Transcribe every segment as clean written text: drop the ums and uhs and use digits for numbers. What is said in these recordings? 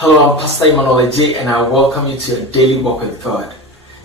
Hello, I'm Pastor Emmanuel Adjei, and I welcome you to your daily walk with God.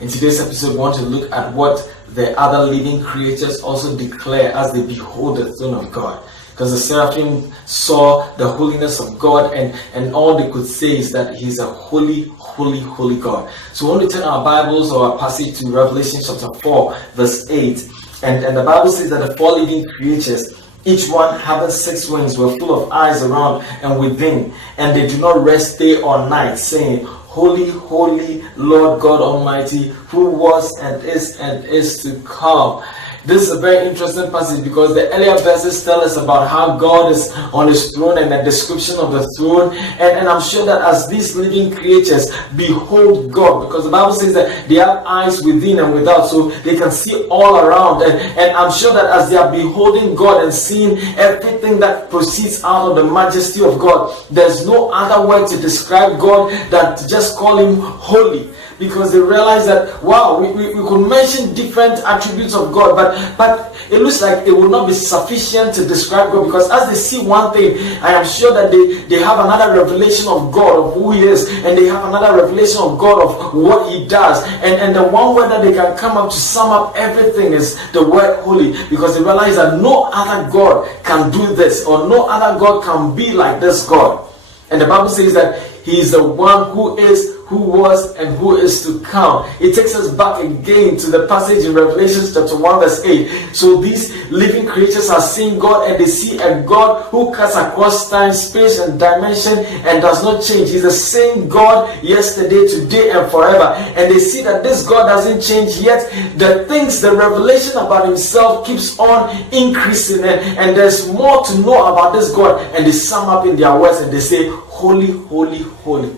In today's episode, we want to look at what the other living creatures also declare as they behold the throne of God. Because the seraphim saw the holiness of God, and all they could say is that He's a holy, holy, holy God. So we want to turn our Bibles or our passage to Revelation chapter 4, verse 8. And the Bible says that the four living creatures, each one having 6 wings, were full of eyes around and within, and they do not rest day or night, saying, Holy, holy, Lord God Almighty, who was and is to come. This is a very interesting passage because the earlier verses tell us about how God is on His throne and a description of the throne. And I'm sure that as these living creatures behold God, because the Bible says that they have eyes within and without, so they can see all around. And I'm sure that as they are beholding God and seeing everything that proceeds out of the majesty of God, there's no other word to describe God than to just call Him holy. Because they realize that, wow, we could mention different attributes of God, but it looks like it will not be sufficient to describe God, because as they see one thing, I am sure that they have another revelation of God, of who He is, and they have another revelation of God, of what He does. And the one word that they can come up to sum up everything is the word holy, because they realize that no other God can do this, or no other God can be like this God. And the Bible says that He is the one who is, who was, and who is to come. It takes us back again to the passage in Revelation chapter 1 verse 8. So these living creatures are seeing God, and they see a God who cuts across time, space, and dimension and does not change. He's the same God yesterday, today, and forever. And they see that this God doesn't change, yet the things, the revelation about Himself keeps on increasing, and there's more to know about this God. And they sum up in their words and they say, Holy, holy, holy.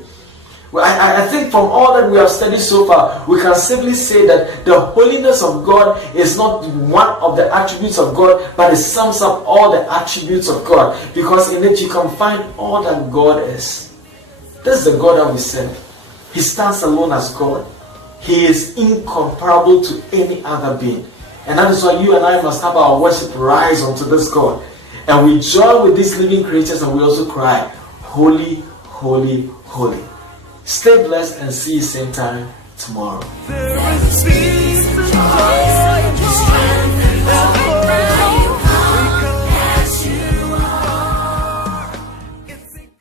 Well, I think from all that we have studied so far, we can simply say that the holiness of God is not one of the attributes of God, but it sums up all the attributes of God, because in it you can find all that God is. This is the God that we serve. He stands alone as God. He is incomparable to any other being. And that is why you and I must have our worship rise unto this God. And we join with these living creatures and we also cry, Holy, holy, holy. Stay blessed and see you same time tomorrow. There is peace and joy.